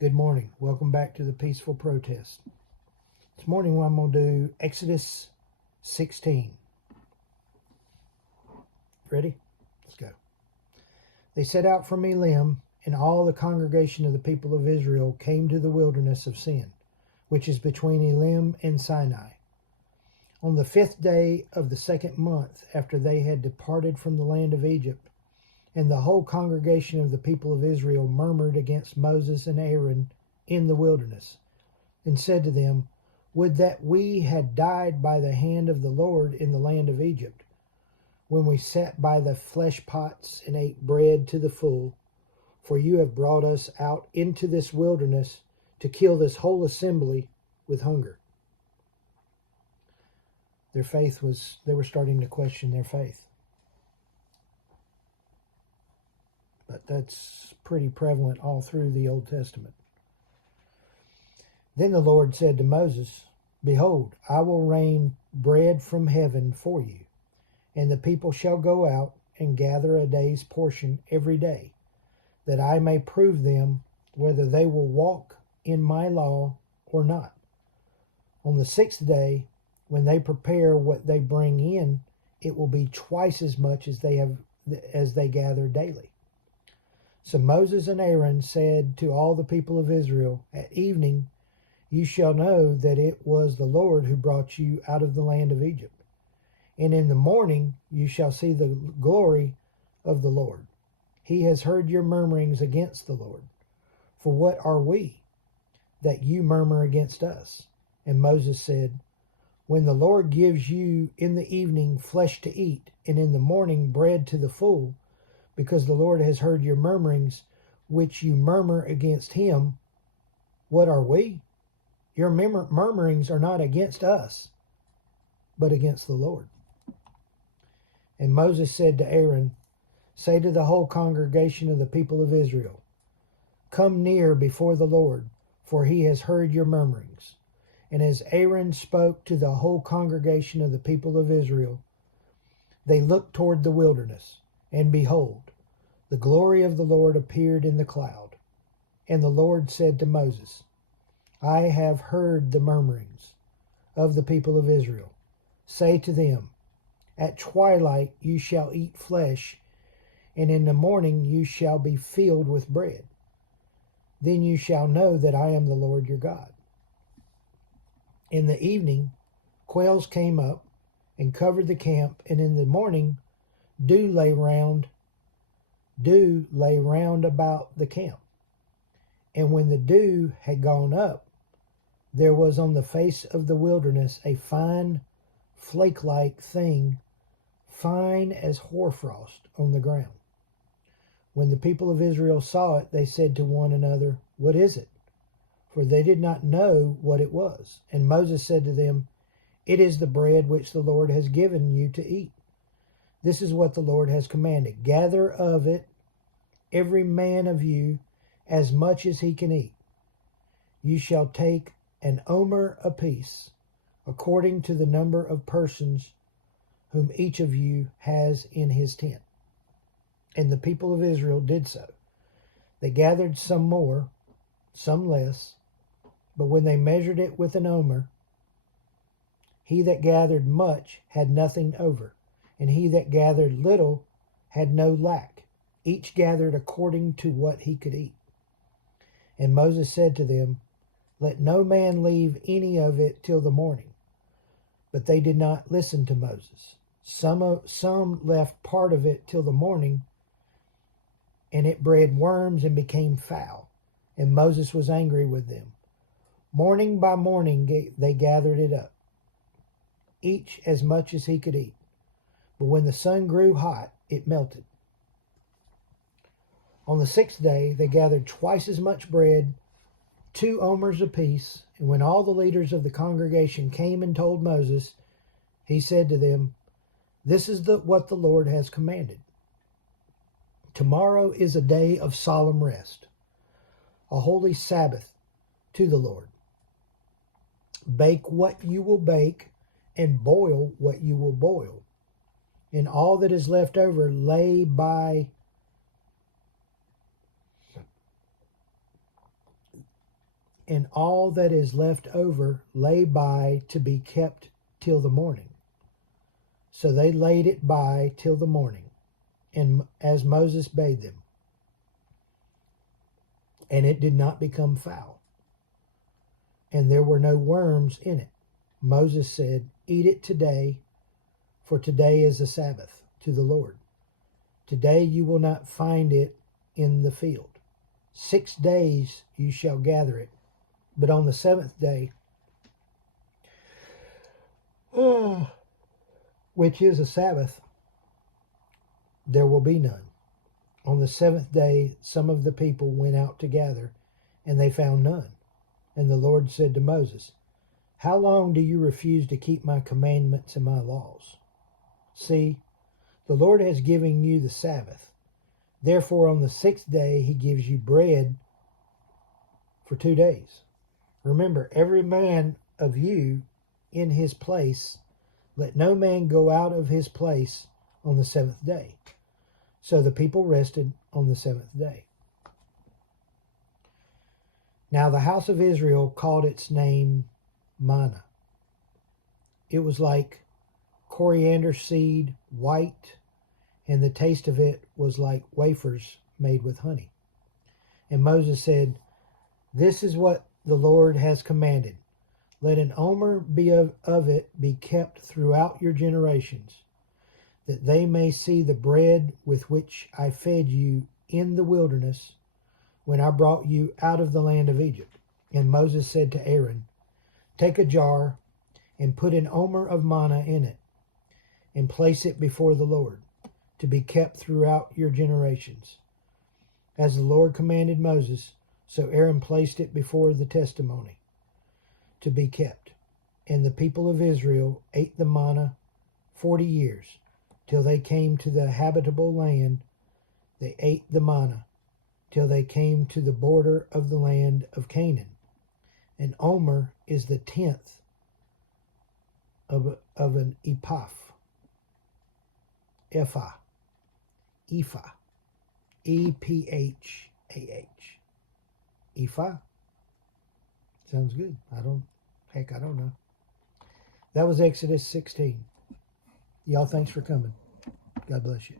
Good morning. Welcome back to the Peaceful Protest. This morning I'm going to do Exodus 16. Ready? Let's go. They set out from Elim, and all the congregation of the people of Israel came to the wilderness of Sin, which is between Elim and Sinai. On the 5th day of the 2nd month after they had departed from the land of Egypt, and the whole congregation of the people of Israel murmured against Moses and Aaron in the wilderness, and said to them, Would that we had died by the hand of the Lord in the land of Egypt, when we sat by the flesh pots and ate bread to the full, for you have brought us out into this wilderness to kill this whole assembly with hunger. They were starting to question their faith. But that's pretty prevalent all through the Old Testament. Then the Lord said to Moses, Behold, I will rain bread from heaven for you, and the people shall go out and gather a day's portion every day, that I may prove them whether they will walk in my law or not. On the 6th day, when they prepare what they bring in, it will be twice as much as they gather daily. So Moses and Aaron said to all the people of Israel, At evening you shall know that it was the Lord who brought you out of the land of Egypt. And in the morning you shall see the glory of the Lord. He has heard your murmurings against the Lord. For what are we, that you murmur against us? And Moses said, When the Lord gives you in the evening flesh to eat, and in the morning bread to the full, because the Lord has heard your murmurings, which you murmur against him, what are we? Your murmurings are not against us, but against the Lord. And Moses said to Aaron, Say to the whole congregation of the people of Israel, Come near before the Lord, for he has heard your murmurings. And as Aaron spoke to the whole congregation of the people of Israel, they looked toward the wilderness, and behold, the glory of the Lord appeared in the cloud. And the Lord said to Moses, I have heard the murmurings of the people of Israel. Say to them, At twilight you shall eat flesh, and in the morning you shall be filled with bread. Then you shall know that I am the Lord your God. In the evening quails came up and covered the camp, and in the morning dew lay round about the camp. And when the dew had gone up, there was on the face of the wilderness a fine flake-like thing, fine as hoarfrost on the ground. When the people of Israel saw it, they said to one another, What is it? For they did not know what it was. And Moses said to them, It is the bread which the Lord has given you to eat. This is what the Lord has commanded. Gather of it every man of you as much as he can eat. You shall take an omer apiece, according to the number of persons whom each of you has in his tent. And the people of Israel did so. They gathered some more, some less, but when they measured it with an omer, he that gathered much had nothing over, and he that gathered little had no lack. Each gathered according to what he could eat. And Moses said to them, Let no man leave any of it till the morning. But they did not listen to Moses. Some left part of it till the morning, and it bred worms and became foul. And Moses was angry with them. Morning by morning they gathered it up, each as much as he could eat. But when the sun grew hot, it melted. On the 6th day they gathered twice as much bread, 2 omers apiece. And when all the leaders of the congregation came and told Moses, he said to them, This is what the Lord has commanded. Tomorrow is a day of solemn rest, a holy Sabbath to the Lord. Bake what you will bake, and boil what you will boil. And all that is left over lay by and all that is left over lay by to be kept till the morning. So they laid it by till the morning, and as Moses bade them. And it did not become foul, and there were no worms in it. Moses said, Eat it today, for today is a Sabbath to the Lord. Today you will not find it in the field. 6 days you shall gather it, but on the seventh day, which is a Sabbath, there will be none. On the seventh day, some of the people went out to gather, and they found none. And the Lord said to Moses, How long do you refuse to keep my commandments and my laws? See, the Lord has given you the Sabbath. Therefore, on the sixth day, he gives you bread for 2 days. Remember, every man of you in his place, let no man go out of his place on the seventh day. So the people rested on the seventh day. Now the house of Israel called its name manna. It was like coriander seed, white, and the taste of it was like wafers made with honey. And Moses said, This is what the Lord has commanded. Let an omer be of it be kept throughout your generations, that they may see the bread with which I fed you in the wilderness when I brought you out of the land of Egypt. And Moses said to Aaron, Take a jar and put an omer of manna in it, and place it before the Lord, to be kept throughout your generations. As the Lord commanded Moses, so Aaron placed it before the testimony, to be kept. And the people of Israel ate the manna 40 years, till they came to the habitable land. They ate the manna till they came to the border of the land of Canaan. An omer is the 10th of an ephah. Ephah. Ephah. E-P-H-A-H. Ephah. Sounds good. I don't know. That was Exodus 16. Y'all, thanks for coming. God bless you.